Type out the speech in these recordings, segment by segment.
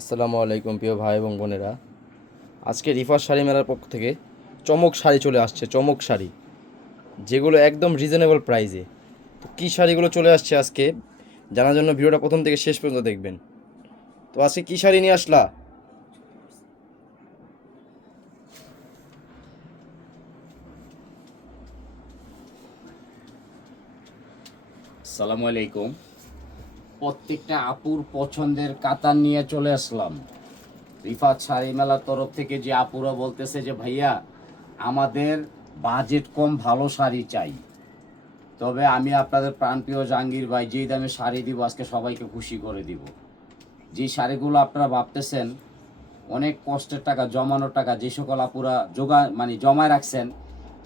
আসসালামু আলাইকুম প্রিয় ভাই এবং বোনেরা। আজকে রিফার শাড়ি মেলার পক্ষ থেকে চমক শাড়ি চলে আসছে, চমক শাড়ি যেগুলো একদম রিজনেবল প্রাইসে। তো কী শাড়িগুলো চলে আসছে আজকে জানার জন্য ভিডিওটা প্রথম থেকে শেষ পর্যন্ত দেখবেন। তো আজকে কী শাড়ি নিয়ে আসলা? আসসালামু আলাইকুম। প্রত্যেকটা আপুর পছন্দের কাতান নিয়ে চলে আসলাম। রিফাত শাড়ি মেলার তরফ থেকে যে আপুরা বলতেছে যে ভাইয়া আমাদের বাজেট কম, ভালো শাড়ি চাই, তবে আমি আপনাদের প্রাণপ্রিয় জাহাঙ্গীর ভাই যেই দামে শাড়ি দিব আজকে সবাইকে খুশি করে দিব। যে শাড়িগুলো আপনারা ভাবতেছেন অনেক কষ্টের টাকা, জমানোর টাকা, যে সকল আপুরা জমায় রাখছেন,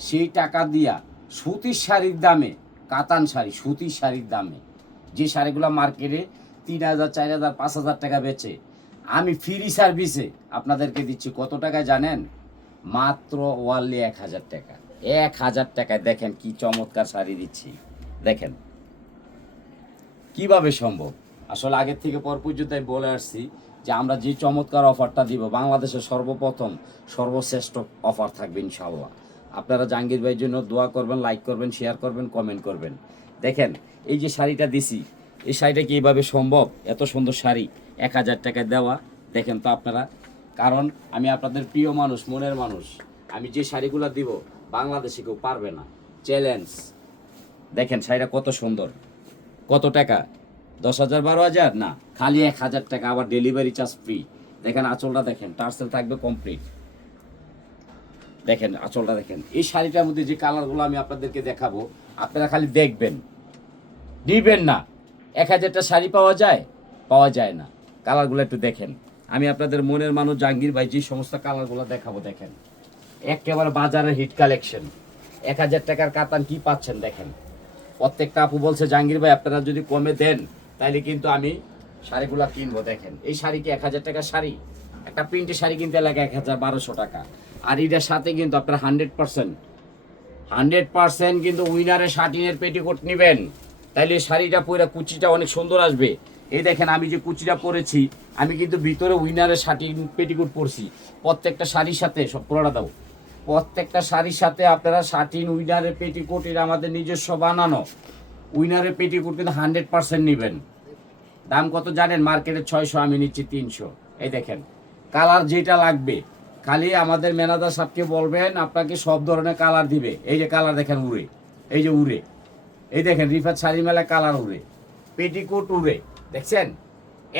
সেই টাকা দিয়া সুতির শাড়ির দামে, কাতান শাড়ি সুতির শাড়ির দামে যে শাড়িগুলো মার্কেটে 3,000, 4,000, 5,000 টাকা বেচে, আমি ফ্রি সার্ভিসে আপনাদেরকে দিচ্ছি কত টাকায় জানেন? মাত্র ওয়ানলি 1,000 টাকা। 1,000 টাকায় দেখেন কি চমৎকার শাড়ি দিচ্ছি। দেখেন কিভাবে সম্ভব। আসলে আগের থেকে পর পর্যন্ত আমি বলে আসছি যে আমরা যে চমৎকার অফারটা দিব, বাংলাদেশের সর্বপ্রথম সর্বশ্রেষ্ঠ অফার থাকবে ইনশাল্লাহ। আপনারা জাহাঙ্গীর ভাইয়ের জন্য দোয়া করবেন, লাইক করবেন, শেয়ার করবেন, কমেন্ট করবেন। দেখেন এই যে শাড়িটা দিছি, এই শাড়িটা কি এইভাবে সম্ভব? এত সুন্দর শাড়ি 1,000 টাকায় দেওয়া। দেখেন তো আপনারা, কারণ আমি আপনাদের প্রিয় মানুষ, মনের মানুষ। আমি যে শাড়িগুলো দিব বাংলাদেশে কেউ পারবে না, চ্যালেঞ্জ। দেখেন শাড়িটা কত সুন্দর। কত টাকা? 10,000, 12,000 না, খালি 1,000 টাকা, আবার ডেলিভারি চার্জ ফ্রি। দেখেন আঁচলটা দেখেন, টার্সেল থাকবে কমপ্লিট। দেখেন আঁচলটা দেখেন। এই শাড়িটার মধ্যে যে কালারগুলো আমি আপনাদেরকে দেখাবো, আপনারা খালি দেখবেন, নিবেন না। 1,000টা শাড়ি পাওয়া যায়? পাওয়া যায় না। কালারগুলো একটু দেখেন। আমি আপনাদের মনের মানুষ জাহাঙ্গীর ভাই যে সমস্ত কালারগুলো দেখাবো, দেখেন একেবারে বাজারের হিট কালেকশন। 1,000 টাকার কাতান কি পাচ্ছেন দেখেন। প্রত্যেকটা আপু বলছে জাহাঙ্গীর ভাই আপনারা যদি কমে দেন তাহলে কিন্তু আমি শাড়িগুলো কিনবো। দেখেন এই শাড়ি কি 1,000 টাকার শাড়ি? একটা প্রিন্টের শাড়ি কিনতে লাগে 1,000-1,200 টাকা। আর এটার সাথে কিন্তু আপনারা 100% কিন্তু উইনারের শাটিনের পেটিকোট নেবেন, তাইলে শাড়িটা পরে কুচিটা অনেক সুন্দর আসবে। এই দেখেন আমি যে কুচিটা পরেছি, আমি কিন্তু ভিতরে উইনারের শাটিন পেটিকোট পরছি। প্রত্যেকটা শাড়ির সাথে সব পুরোটা দাও, প্রত্যেকটা শাড়ির সাথে আপনারা শাটিন উইনারের পেটিকোট, এটা আমাদের নিজস্ব বানানো উইনারের পেটিকোট কিন্তু 100% নেবেন। দাম কত জানেন? মার্কেটে 600, আমি নিচ্ছি 300। এই দেখেন কালার যেটা লাগবে খালি আমাদের ম্যানেজার সাহেবকে বলবেন, আপনাকে সব ধরনের কালার দিবে। এই যে কালার দেখেন উড়ে, এই যে উড়ে, এই দেখেন রিফাত শাড়ি মেলা কালার উড়ে, পেটিকোট উড়ে, দেখছেন?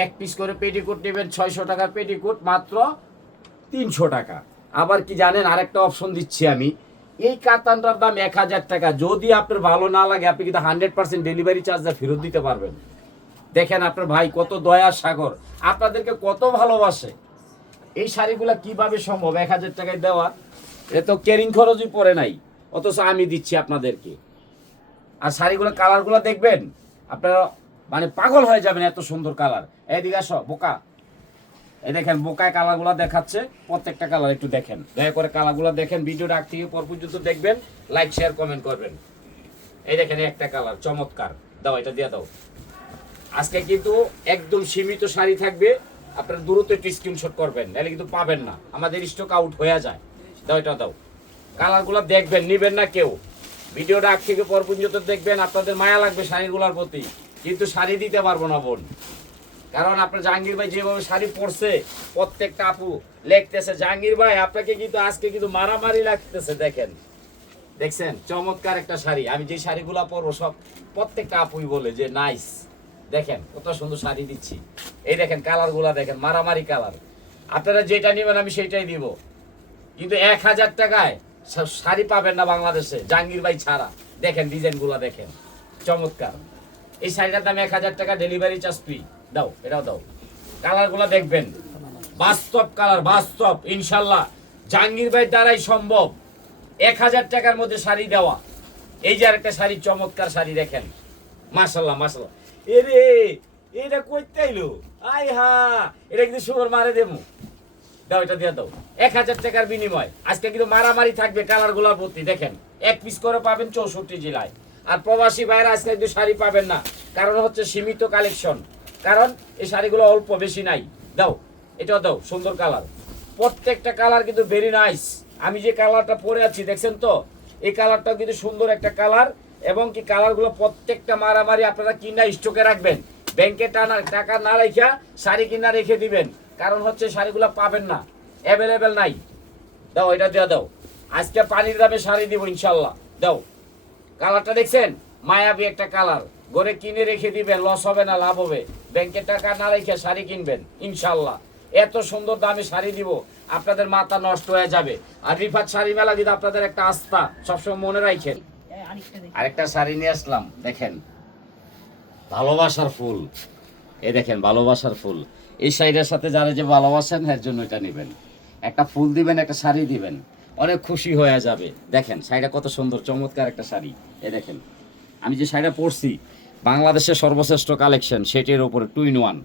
এক পিস করে পেটিকোট নেবেন, 600 টাকার পেটিকোট মাত্র 300 টাকা। আবার কি জানেন, আরেকটা অপশন দিচ্ছি আমি, এই কাতানটার দাম 1,000 টাকা। যদি আপনার ভালো না লাগে আপনি কিন্তু 100% ডেলিভারি চার্জটা ফেরত দিতে পারবেন। দেখেন আপনার ভাই কত দয়ার সাগর, আপনাদেরকে কত ভালোবাসে। এই শাড়িগুলা কিভাবে সম্ভব 1,000 টাকায় দেওয়া? এ তো ক্যারিং খরচই পড়ে নাই, অথচ আমি দিচ্ছি আপনাদেরকে। আর শাড়িগুলো কালারগুলো দেখবেন আপনারা পাগল হয়ে যাবেন, এত সুন্দর কালার। এইদিকে আসো বোকা, এই দেখেন বোকায় কালারগুলো দেখাচ্ছে। প্রত্যেকটা কালার একটু দেখেন, দয়া করে কালারগুলো দেখেন। ভিডিওটা আগ থেকে পর পর্যন্ত দেখবেন, লাইক শেয়ার কমেন্ট করবেন। এই দেখেন একটা কালার চমৎকার, দাও এটা দিয়ে দাও। আজকে কিন্তু একদম সীমিত শাড়ি থাকবে, আপনারা দ্রুত একটু স্ক্রিনশট করবেন, নাহলে কিন্তু পাবেন না, আমাদের স্টক আউট হয়ে যায়। দাও এটা দাও। কালারগুলো দেখবেন, নিবেন না কেউ। ভিডিওটা আগ থেকে পর পর্যন্ত দেখবেন, আপনাদের মায়া লাগবে শাড়িগুলোর প্রতি, কিন্তু শাড়ি দিতে পারবো না বোন। কারণ আপনার জাহাঙ্গীর ভাই যেভাবে শাড়ি পরছে, প্রত্যেকটা আপু লেখতেছে জাহাঙ্গীর ভাই আপনাকে কিন্তু আজকে কিন্তু মারামারি লাগতেছে। দেখেন, দেখছেন চমৎকার একটা শাড়ি। আমি যে শাড়িগুলো পরবো সব প্রত্যেকটা আপুই বলে যে নাইস। দেখেন কত সুন্দর শাড়ি দিচ্ছি। এই দেখেন কালারগুলো দেখেন, মারামারি কালার। আপনারা যেটা নেবেন আমি সেইটাই দিব, কিন্তু 1,000 টাকায় শাড়ি পাবেন না বাংলাদেশে জাহাঙ্গীর ভাই ছাড়া। দেখেন ডিজাইনগুলো দেখেন চমৎকার। এই শাড়িটার দাম 1,000 টাকা, ডেলিভারি চার্জ ফ্রি। দাও এটাও দাও। কালারগুলো দেখবেন, বাস্তব কালার, বাস্তব। ইনশাল্লাহ জাহাঙ্গীর ভাই দ্বারাই সম্ভব 1,000 টাকার মধ্যে শাড়ি দেওয়া। এই যে আরেকটা শাড়ি, চমৎকার শাড়ি দেখেন, মাশাল্লাহ মাশাল্লাহ। এরে এটা কইতে আইলো, আই হা, এটা কিন্তু সুন্দর মারে দেবো। দাও এটা দিয়ে দাও। 1,000 টাকার বিনিময় আজকে কিন্তু মারামারি থাকবে কালারগুলোর প্রতি। দেখেন এক পিস করে পাবেন 64 জেলায়। আর প্রবাসী ভাইরা আজকে কিন্তু শাড়ি পাবেন না, কারণ হচ্ছে সীমিত কালেকশন, কারণ এই শাড়িগুলো অল্প বেশি নাই। দাও এটাও দাও, সুন্দর কালার, প্রত্যেকটা কালার কিন্তু ভেরি নাইস। আমি যে কালারটা পরে আছি দেখছেন তো, এই কালারটাও কিন্তু সুন্দর একটা কালার, এবং কি কালারগুলো প্রত্যেকটা মারামারি আপনারা কিনা স্টকে রাখবেন। ব্যাংকে টাকা না রেখা শাড়ি কিনা রেখে দিবেন, কারণ হচ্ছে শাড়িগুলো পাবেন না, অ্যাভেলেবেল নাই। দাও এটা দিয়ে দাও, আজকে পানির দামে শাড়ি দিব ইনশাল্লাহ। দাও, কালারটা দেখছেন, মায়াবী একটা কালার, ঘরে কিনে রেখে দিবেন, লস হবে না, লাভ হবে। ব্যাংকে টাকা না রেখে শাড়ি কিনবেন ইনশাল্লাহ। এত সুন্দর দামে শাড়ি দিব, আপনাদের মাথা নষ্ট হয়ে যাবে। আর রিফাত শাড়ি মেলা কিন্তু আপনাদের একটা আস্থা, সবসময় মনে রাখেন। আরেকটা শাড়ি নিয়ে আসলাম, দেখেন ভালোবাসার ফুল, এই দেখেন ভালোবাসার ফুল। এই শাড়িটার সাথে যারা যে ভালোবাসেন এর জন্য এটা নেবেন, একটা ফুল দিবেন, একটা শাড়ি দিবেন, অনেক খুশি হয়ে যাবে। দেখেন শাড়িটা কত সুন্দর, চমৎকার একটা শাড়ি। এই দেখেন আমি যে শাড়িটা পরছি, বাংলাদেশের সর্বশ্রেষ্ঠ কালেকশন, সেটির উপরে 2 in 1।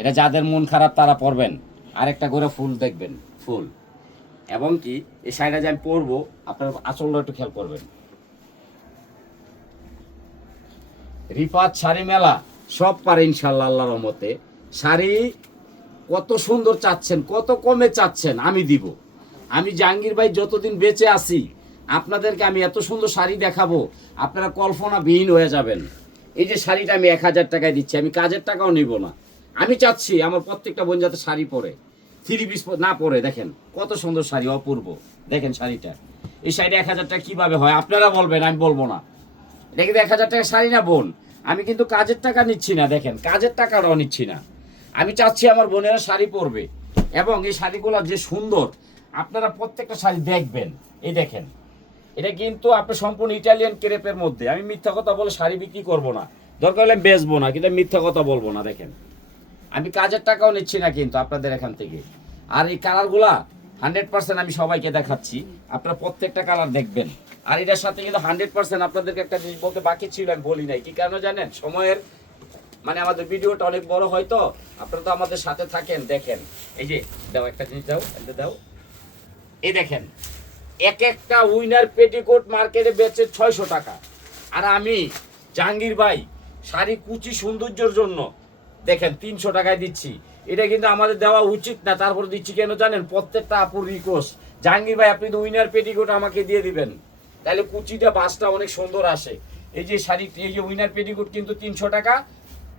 এটা যাদের মন খারাপ তারা পরবেন, আরেকটা করে ফুল দেখবেন, ফুল। এবং কি এই শাড়িটা যে আমি পরবো, আপনার আঁচলটা একটু খেয়াল করবেন। রিফাত শাড়ি মেলা সব পারে ইনশাল্লাহ, আল্লাহর রহমতে। শাড়ি কত সুন্দর চাচ্ছেন, কত কমে চাচ্ছেন, আমি দিব। আমি জাহাঙ্গীর ভাই যতদিন বেঁচে আছি, আপনাদেরকে আমি এত সুন্দর শাড়ি দেখাবো, আপনারা কল্পনাবিহীন হয়ে যাবেন। এই যে শাড়িটা আমি 1000 টাকায় দিচ্ছি, আমি কাজের টাকাও নিব না। আমি চাচ্ছি আমার প্রত্যেকটা বোন যাতে শাড়ি পরে, 3 পিস না পরে। দেখেন কত সুন্দর শাড়ি, অপূর্ব। দেখেন শাড়িটা, এই শাড়িটা 1000 টাকা কিভাবে হয় আপনারা বলবেন, আমি বলবো না। এটা কিন্তু 1000 টাকা শাড়ি না বোন, আমি কিন্তু কাজের টাকা নিচ্ছি না। দেখেন কাজের টাকাটাও নিচ্ছি না, আমি চাচ্ছি আমার বোনেরা শাড়ি পরবে। এবং এই শাড়িগুলো যে সুন্দর, আপনারা প্রত্যেকটা শাড়ি দেখবেন। এই দেখেন, এটা কিন্তু আপনি সম্পূর্ণ ইটালিয়ান ক্রেপের মধ্যে। আমি মিথ্যা কথা বলে শাড়ি বিক্রি করব না, দরকার হলে বেচবো না, কিন্তু মিথ্যা কথা বলবো না। দেখেন আমি কাজের টাকাও নিচ্ছি না কিন্তু আপনাদের এখান থেকে। আর এই কালারগুলা 100% আমি সবাইকে দেখাচ্ছি, আপনারা প্রত্যেকটা কালার দেখবেন। আর এটার সাথে কিন্তু 100% আপনাদেরকে একটা জিনিস বলতে বাকি ছিল, আমি বলি নাই। কি কারণে জানেন? সময়ের মানে আমাদের ভিডিওটা অনেক বড় হয় তো, আপনারা তো আমাদের সাথে থাকেন। দেখেন এই যে দাও, একটা জিনিস দাও, এটা দাও। এই দেখেন এক একটা উইনার পেটিকোট মার্কেটে বেচে 600 টাকা, আর আমি জাহাঙ্গীর ভাই শাড়ি কুচি সৌন্দর্যের জন্য দেখেন 300 টাকায় দিচ্ছি। এটা কিন্তু আমাদের দেওয়া উচিত না, তারপর দিচ্ছি কেন জানেন? প্রত্যেকটা আপুর রিকোয়েস্ট, জাহাঙ্গীর ভাই আপনি তো উইনার পেটিকোট আমাকে দিয়ে দিবেন, তাহলে কুচিটা বাসটা অনেক সুন্দর আসে। এই যে শাড়ি, এই যে উইনার পেটিকোট কিন্তু 300 টাকা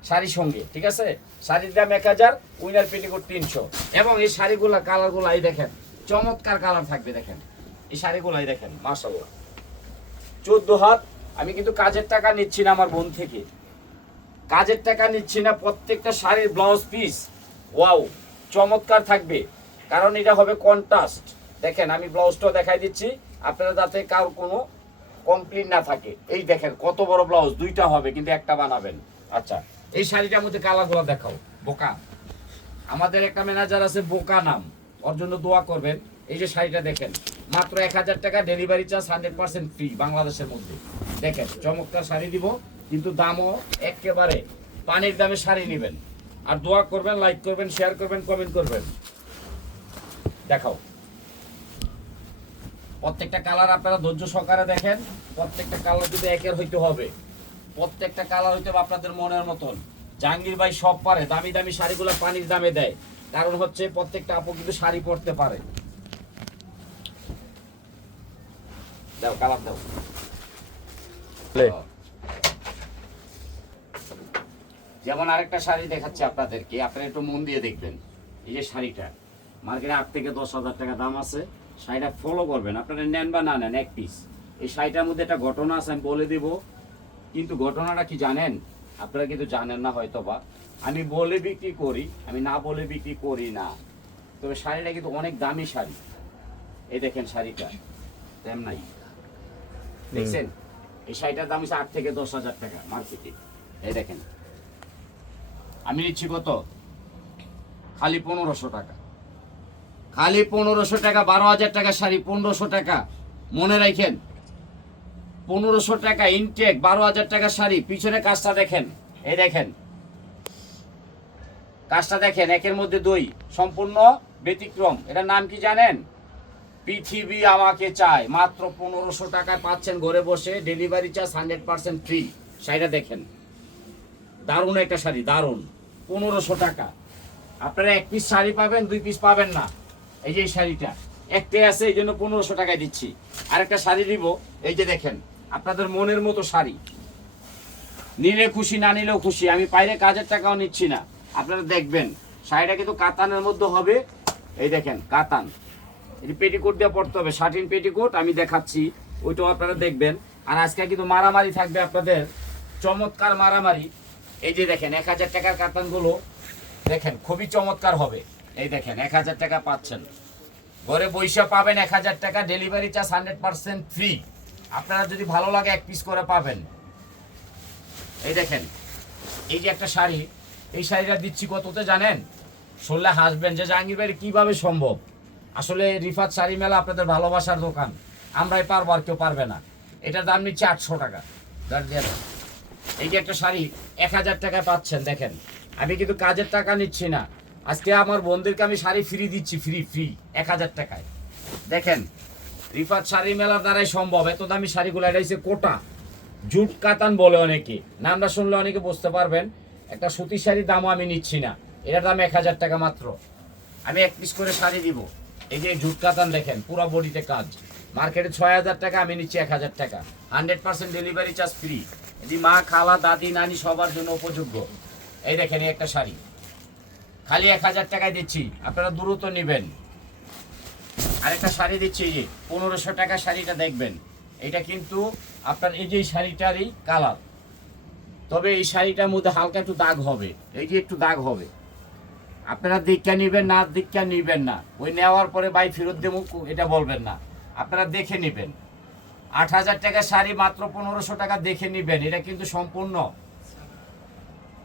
শাড়ির সঙ্গে, ঠিক আছে? শাড়ির দাম 1000, উইনার পেটিকোট 300। এবং এই শাড়িগুলা কালারগুলো এই দেখেন, চমৎকার কালার থাকবে। দেখেন এই শাড়িগুলাই দেখেন, মাশাআল্লাহ 14 হাত। আমি কিন্তু কাজের টাকা নিচ্ছি না আমার বোন থেকে, কাজের টাকা নিচ্ছি না। প্রত্যেকটা শাড়ির ব্লাউজ পিস ওয়াও চমৎকার থাকবে, কারণ এটা হবে কন্ট্রাস্ট। দেখেন আমি ব্লাউজটাও দেখাই দিচ্ছি, আপনারা যাতে কারো কোনো কমপ্লেন না থাকে। এই দেখেন কত বড় ব্লাউজ, 2টা হবে কিন্তু একটা বানাবেন। আচ্ছা এই শাড়িটার মধ্যে কালারগুলো দেখাও। বোকা, আমাদের একটা ম্যানেজার আছে বোকা নাম, ওর জন্য দোয়া করবেন। এই যে শাড়িটা দেখেন, মাত্র 1000 টাকা, ডেলিভারি চার্জ 100% ফ্রি বাংলাদেশের মধ্যে। দেখেন চমৎকার শাড়ি দিব, কিন্তু দামও একেবারে পানির দামে শাড়ি নেবেন। আর দোয়া করবেন, লাইক করবেন, শেয়ার করবেন, কমেন্ট করবেন। দেখাও প্রত্যেকটা কালার আপনারা ধৈর্য সহকারে দেখেন। প্রত্যেকটা কালার কিন্তু একের হইতে হবে, প্রত্যেকটা কালার হইতে হবে আপনাদের মনের মতন। জাহাঙ্গীর ভাই সব পারে, দামি দামি শাড়িগুলো পানির দামে দেয়, কারণ হচ্ছে প্রত্যেকটা আপু কিন্তু শাড়ি পরতে পারে। দাও কালার দাও। যেমন আরেকটা শাড়ি দেখাচ্ছি আপনাদেরকে, আপনারা একটু মন দিয়ে দেখবেন। এই যে শাড়িটা মার্কেটে 8 থেকে 10,000 টাকা দাম আছে। শাড়িটা ফলো করবেন, আপনারা নেন বা না নেন, এক পিস। এই শাড়িটার মধ্যে একটা ঘটনা আছে, আমি বলে দেব। কিন্তু ঘটনাটা কি জানেন? আপনারা কিন্তু জানেন না হয়তো বা। আমি বলে বিক্রি করি, আমি না বলে বিক্রি করি না। তবে শাড়িটা কিন্তু অনেক দামি শাড়ি। এই দেখেন শাড়িটা দাম নাই, দেখছেন? এই শাড়িটার দাম হচ্ছে 8 থেকে 10,000 টাকা মার্কেটে। এই দেখেন আমি নিচ্ছি কত? খালি 1500 টাকা, খালি 1500 টাকা। 12,000 টাকা শাড়ি 1500 টাকা, মনে রাখেন। 1500 টাকা ইনটেক, 12,000 টাকা শাড়ি। পিছনে কাজটা দেখেন, এই দেখেন কাজটা দেখেন, একের মধ্যে 2 সম্পূর্ণ ব্যতিক্রম। এটার নাম কি জানেন? পৃথিবী আমাকে চায়। মাত্র 1500 টাকায় পাচ্ছেন ঘরে বসে, ডেলিভারি চার্জ 100% ফ্রি। শাড়িটা দেখেন, দারুণ একটা শাড়ি, দারুণ। 1500 টাকা। আপনারা এক পিস শাড়ি পাবেন, 2 পিস পাবেন না। এই যে এই শাড়িটা একটাই আছে, এই জন্য 1500 টাকায় দিচ্ছি। আরেকটা শাড়ি দিব, এই যে দেখেন আপনাদের মনের মতো শাড়ি, নিলে খুশি না নিলেও খুশি। আমি বাইরে কাজের টাকাও নিচ্ছি না, আপনারা দেখবেন শাড়িটা কিন্তু কাতানের মধ্যে হবে। এই দেখেন কাতান, এটি পেটিকোট দিয়ে পড়তে হবে, শার্টিন পেটিকোট আমি দেখাচ্ছি, ওইটাও আপনারা দেখবেন। আর আজকে কিন্তু মারামারি থাকবে আপনাদের, চমৎকার মারামারি। এই যে দেখেন 1000 টাকার কাতানগুলো দেখেন খুবই চমৎকার হবে। এই দেখেন 1000 টাকা পাচ্ছেন, ঘরে বৈশা পাবেন 1000 টাকা, ডেলিভারি চার্জ 100% ফ্রি। আপনারা যদি ভালো লাগে এক পিস করে পাবেন। এই দেখেন এই যে একটা শাড়ি, এই শাড়িটা দিচ্ছি কততে জানেন? শুনলে হাসবেন যে জাহাঙ্গীর ভাই কিভাবে সম্ভব। আসলে রিফাত শাড়ি মেলা আপনাদের ভালোবাসার দোকান, আমরাই পারবো আর কেউ পারবে না। এটার দাম নিচ্ছে 800 টাকা। এই যে একটা শাড়ি 1000 টাকায় পাচ্ছেন। দেখেন আমি কিন্তু কাজের টাকা নিচ্ছি না, আজকে আমার বোনদেরকে আমি শাড়ি ফ্রি দিচ্ছি, ফ্রি ফ্রি 1000 টাকায়। দেখেন রিফাত শাড়ি মেলার দ্বারাই সম্ভব। এত দামি শাড়িগুলো, এটা হচ্ছে কোটা জুট কাতান বলে অনেকে, নামটা শুনলে অনেকে বুঝতে পারবেন। একটা সুতির শাড়ির দামও আমি নিচ্ছি না, এটার দাম 1000 টাকা মাত্র। আমি এক পিস করে শাড়ি দিব। এই যে জুট কাতান দেখেন পুরো বডিতে কাজ, মার্কেটে 6000 টাকা, আমি নিচ্ছি 1000 টাকা, 100% ডেলিভারি চার্জ ফ্রি। এটি মা, খালা, দাদি, নানি সবার জন্য উপযোগ্য। এই দেখেন এই একটা শাড়ি খালি 1000 টাকায় দিচ্ছি, আপনারা দ্রুত নেবেন। আরেকটা শাড়ি দিচ্ছি, এই যে 1500 টাকা শাড়িটা দেখবেন। এটা কিন্তু আপনার এই যে শাড়িটারই কালার, তবে এই শাড়িটার মধ্যে হালকা একটু দাগ হবে, এই যে একটু দাগ হবে। আপনারা দীক্ষা নেবেন না, দীক্ষা নেবেন না, ওই নেওয়ার পরে ভাই ফেরত দেবো এটা বলবেন না, আপনারা দেখে নেবেন। 8000 টাকা শাড়ি মাত্র 1500 টাকা দেখে নেবেন। এটা কিন্তু সম্পূর্ণ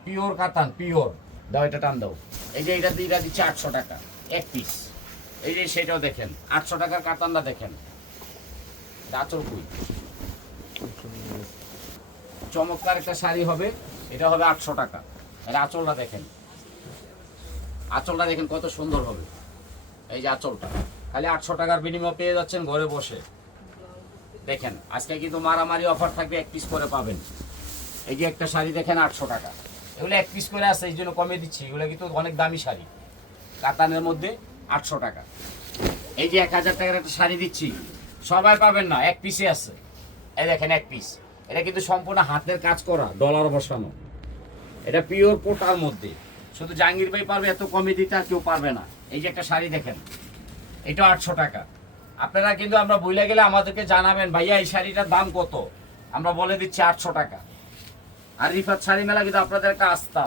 পিওর কাতান, পিওর। দাও এটা টান দাও। এই যে এটা দিচ্ছে 800 টাকা এক পিস। এই যে সেটাও দেখেন 800 টাকার কাতানটা দেখেন, আঁচল কুই চমৎকার একটা শাড়ি হবে, এটা হবে 800 টাকা। এর আঁচলটা দেখেন, আঁচলটা দেখেন কত সুন্দর হবে। এই যে আঁচলটা খালি 800 টাকার বিনিময়ে পেয়ে যাচ্ছেন ঘরে বসে। দেখেন আজকে কিন্তু মারামারি অফার থাকবে, এক পিস করে পাবেন। এই যে একটা শাড়ি দেখেন 800 টাকা, এগুলো এক পিস করে আছে এই জন্য কমে দিচ্ছি। এগুলো কিন্তু অনেক দামি শাড়ি, কাতানের মধ্যে 800 টাকা। এই যে 1000 টাকার একটা শাড়ি দিচ্ছি, সবাই পাবেন না, এক পিসে আছে। এই দেখেন এক পিস, এটা কিন্তু সম্পূর্ণ হাতের কাজ করা, ডলার বসানো, এটা পিওর কোটার মধ্যে। শুধু জাহাঙ্গীর ভাই পারবে এত কমে দিতে, আর কেউ পারবে না। এই যে একটা শাড়ি দেখেন, এটা 800 টাকা। আপনারা কিন্তু আমরা ভুলে গেলে আমাদেরকে জানাবেন, ভাইয়া এই শাড়িটার দাম কত, আমরা বলে দিচ্ছি 800 টাকা। আর রিফাত শাড়ি মেলা কিন্তু আপনাদের একটা আস্থা,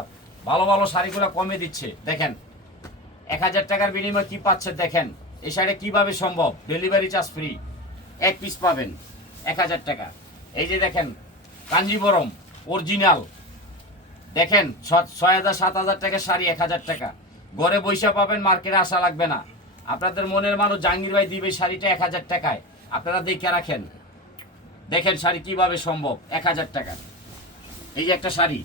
ভালো ভালো শাড়িগুলো কমে দিচ্ছে। দেখেন 1000 টাকার বিনিময়ে কি পাচ্ছেন, দেখেন এই শাড়ি কিভাবে সম্ভব, ডেলিভারি চার্জ ফ্রি, এক পিস পাবেন 1000 টাকা। এই যে দেখেন কাঞ্জিবরম অরিজিনাল, দেখেন 6000 7000 টাকার শাড়ি 1000 টাকা, ঘরে বৈশা পাবেন, মার্কেটে আসা লাগবে না। আপনাদের মনের মানুষ জাহাঙ্গীর ভাই দিবে শাড়িটা 1000 টাকায়, আপনারা দেখে রাখেন। দেখেন শাড়ি কিভাবে সম্ভব 1000 টাকা। এই যে একটা শাড়ি,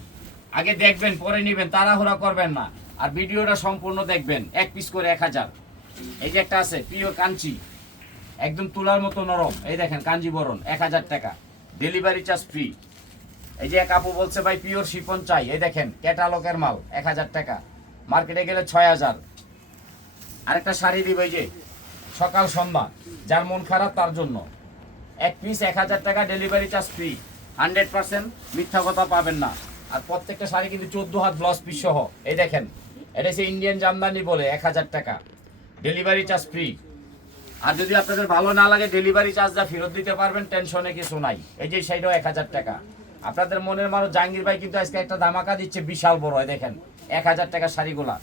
আগে দেখবেন পরে নেবেন, তাড়াহুড়া করবেন না, আর ভিডিওটা সম্পূর্ণ দেখবেন। এক পিস করে 1000। এই যে একটা আছে পিওর কাঞ্চি, একদম তুলার মতো নরম, এই দেখেন কাঞ্জিবরণ 1000 টাকা, ডেলিভারি চার্জ ফ্রি। এই যে এক আপু বলছে ভাই পিওর শিফন চাই, এই দেখেন ক্যাটালগের মাল 1000 টাকা, মার্কেটে গেলে 6000। আরেকটা শাড়ি দিব, এই যে সকাল সন্ধ্যা, যার মন খারাপ তার জন্য, এক পিস 1000 টাকা, ডেলিভারি চার্জ ফ্রি, 100% মিথ্যা কথা পাবেন না। আর প্রত্যেকটা শাড়ি কিন্তু 14 হাত ব্লাউজ পিস সহ। এই দেখেন এটা হচ্ছে ইন্ডিয়ান জামদানি বলে, 1000 টাকা, ডেলিভারি চার্জ ফ্রি। আর যদি আপনাদের ভালো না লাগে ডেলিভারি চার্জটা ফেরত দিতে পারবেন, টেনশনে কিছু নাই। এই যে শাড়িটাও 1000 টাকা। আপনাদের মনের মানুষ জাহাঙ্গীর ভাই কিন্তু আজকে একটা ধামাকা দিচ্ছে বিশাল বড়, দেখেন 1000 টাকা শাড়িগুলা।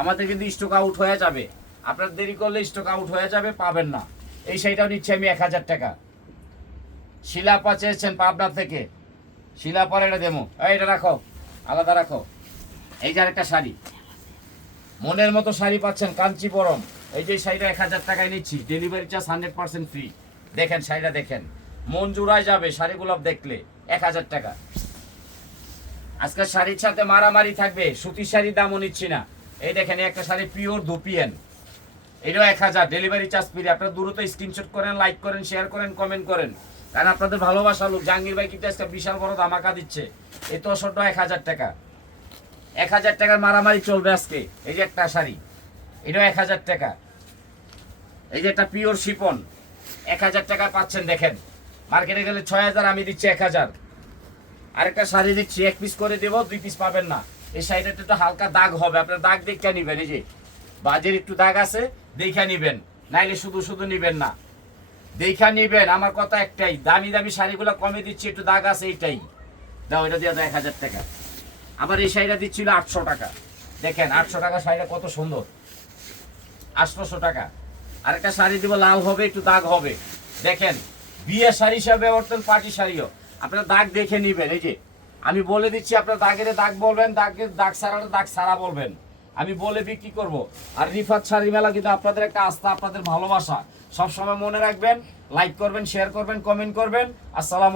আমাদের কিন্তু স্টক আউট হয়ে যাবে, আপনার দেরি করলে স্টক আউট হয়ে যাবে, পাবেন না। এই শাড়িটাও নিচ্ছে আমি 1000 টাকা। শিলাপা চেয়েছেন পাবনা থেকে, শিলাপার এটা দেবো, এটা রাখো, আলাদা রাখো। এই যে আরেকটা শাড়ি, মনের মতো শাড়ি পাচ্ছেন কাঞ্চিপুরম। এই যে শাড়িটা 1000 টাকায় নিচ্ছি, ডেলিভারি চার্জ 100% ফ্রি। দেখেন শাড়িটা দেখেন, মন জুড়ায় যাবে শাড়িগুলো দেখলে। 1000 টাকা। আজকে শাড়ির সাথে মারামারি থাকবে, সুতির শাড়ির দামও নিচ্ছি না। এই দেখেন একটা শাড়ি পিওর ধুপিয়ান, এটাও 1000, ডেলিভারি চার্জ ফ্রি। আপনারা দ্রুত স্ক্রিনশট করেন, লাইক করেন, শেয়ার করেন, কমেন্ট করেন, কারণ আপনাদের ভালোবাসা লোক জাহাঙ্গীর ভাই কিন্তু আজকে বিশাল বড় ধামাকা দিচ্ছে। এই তোষকটা 1000 টাকা, 1000 টাকার মারামারি চলবে আজকে। এই যে একটা শাড়ি, এটাও 1000 টাকা। এই যে একটা পিওর শিপন, 1000 টাকা পাচ্ছেন। দেখেন মার্কেটে গেলে 6000, আমি দিচ্ছি 1000। আরেকটা শাড়ি দিচ্ছি, 1 পিস করে দেবো, 2 পিস পাবেন না। এই শাড়িটা একটু হালকা দাগ হবে, আপনার দাগ দেখে নিবেন। এই যে বাজের একটু দাগ আছে, দেখে নিবেন, নাইলে শুধু শুধু নিবেন না, দেখা নিবেন। আমার কথা একটাই, দামি দামি শাড়িগুলো কমে দিচ্ছি, একটু দাগ আছে এইটাই দাও। এটা দিয়ে দাও 1000 টাকা। আবার এই শাড়িটা দিচ্ছিল 800 টাকা। দেখেন 800 টাকা শাড়িটা কত সুন্দর, 800 টাকা। আরেকটা শাড়ি দিব, লাল হবে, একটু দাগ হবে। দেখেন বিয়ের শাড়ি হিসাবে ব্যবহার করেন, পার্টি শাড়িও আপনারা দাগ দেখে নিবেন। এই যে আমি বলে দিচ্ছি, আপনার দাগের দাগ বলবেন, দাগের দাগ সারাটা দাগ সারা বলবেন, আমি বলে বিক্রি করব। আর রিফাত শাড়ি মেলা কিন্তু আপনাদের একটা আস্থা, আপনাদের ভালোবাসা। সবসময় মনে রাখবেন, লাইক করবেন, শেয়ার করবেন, কমেন্ট করবেন। আসসালামু